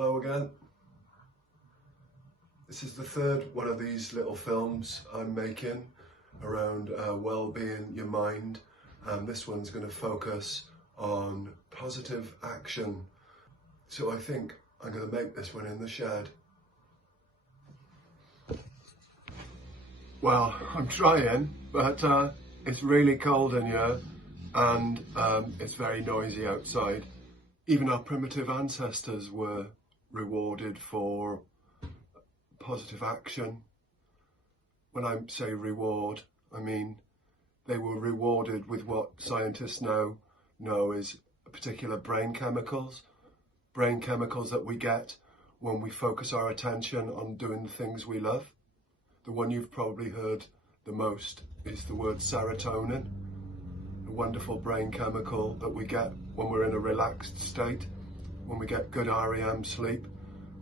Hello again. This is the third one of these little films I'm making around well-being, your mind, and this one's going to focus on positive action. So I think I'm going to make this one in the shed. Well, I'm trying, but it's really cold in here and it's very noisy outside. Even our primitive ancestors were rewarded for positive action. When I say reward, I mean they were rewarded with what scientists now know is particular brain chemicals that we get when we focus our attention on doing the things we love. The one you've probably heard the most is the word serotonin, a wonderful brain chemical that we get when we're in a relaxed state, when we get good REM sleep,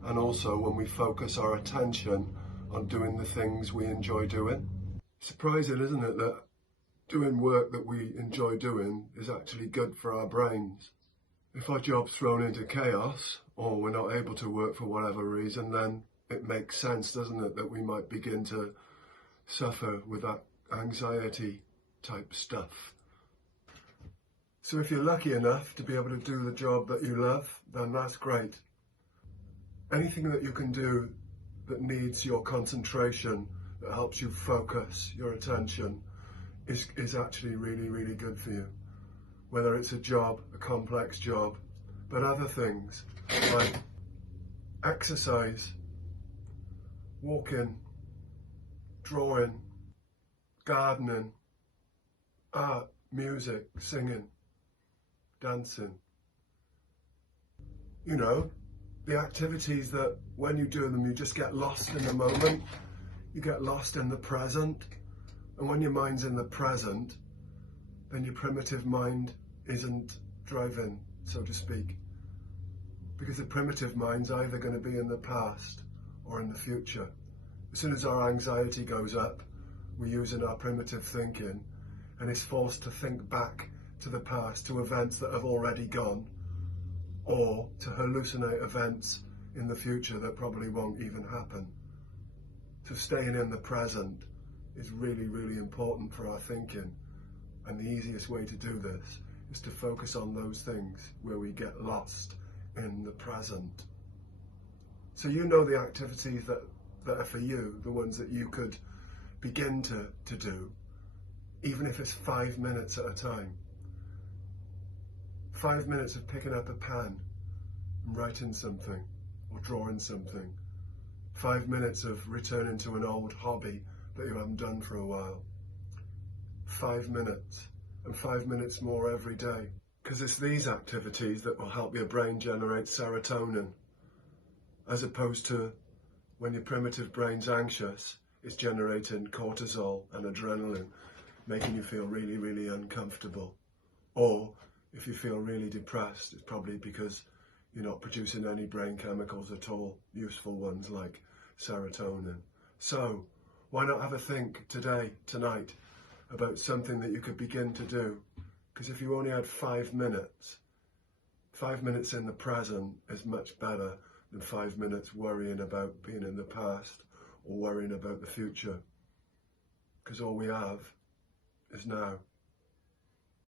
and also when we focus our attention on doing the things we enjoy doing. Surprising, isn't it, that doing work that we enjoy doing is actually good for our brains. If our job's thrown into chaos, or we're not able to work for whatever reason, then it makes sense, doesn't it, that we might begin to suffer with that anxiety type stuff. So if you're lucky enough to be able to do the job that you love, then that's great. Anything that you can do that needs your concentration, that helps you focus your attention, is actually really, really good for you. Whether it's a job, a complex job, but other things like exercise, walking, drawing, gardening, art, music, singing, dancing. You know, the activities that when you do them, you just get lost in the moment, you get lost in the present. And when your mind's in the present, then your primitive mind isn't driving, so to speak. Because the primitive mind's either going to be in the past or in the future. As soon as our anxiety goes up, we're using our primitive thinking and it's forced to think back to the past, to events that have already gone, or to hallucinate events in the future that probably won't even happen. So staying in the present is really, really important for our thinking. And the easiest way to do this is to focus on those things where we get lost in the present. So you know the activities that are for you, the ones that you could begin to do, even if it's 5 minutes at a time. 5 minutes of picking up a pen and writing something or drawing something. 5 minutes of returning to an old hobby that you haven't done for a while. 5 minutes, and 5 minutes more every day. Because it's these activities that will help your brain generate serotonin, as opposed to when your primitive brain's anxious, it's generating cortisol and adrenaline, making you feel really, really uncomfortable. Or if you feel really depressed, it's probably because you're not producing any brain chemicals at all, useful ones like serotonin. So why not have a think today, tonight, about something that you could begin to do? Because if you only had 5 minutes, 5 minutes in the present is much better than 5 minutes worrying about being in the past or worrying about the future. Because all we have is now.